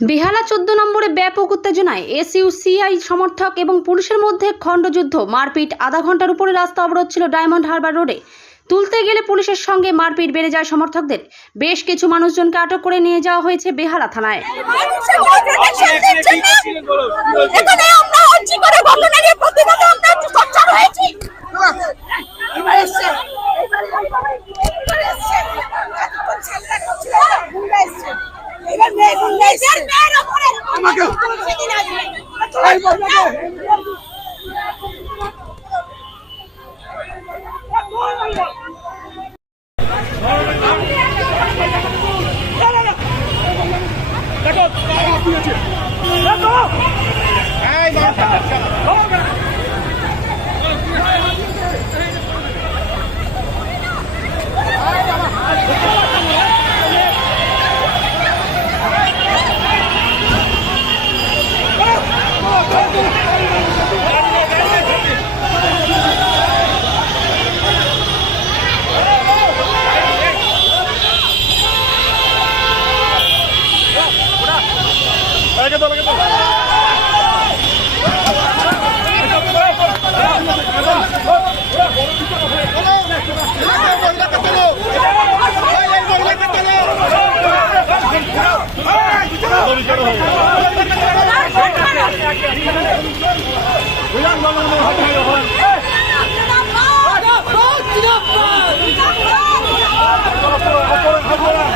বেহালা 14 নম্বরে ব্যাপক উত্তেজনায় এসইউসিআই সমর্থক এবং পুলিশের মধ্যে খণ্ডযুদ্ধ, মারপিট। আধা ঘন্টার উপরে রাস্তা অবরোধ ছিল ডায়মন্ড হারবার রোডে। তুলতে গেলে পুলিশের সঙ্গে মারপিট বেড়ে যায় সমর্থকদের। বেশ কিছু মানুষজনকে আটক করে নিয়ে যাওয়া হয়েছে বেহালা থানায়।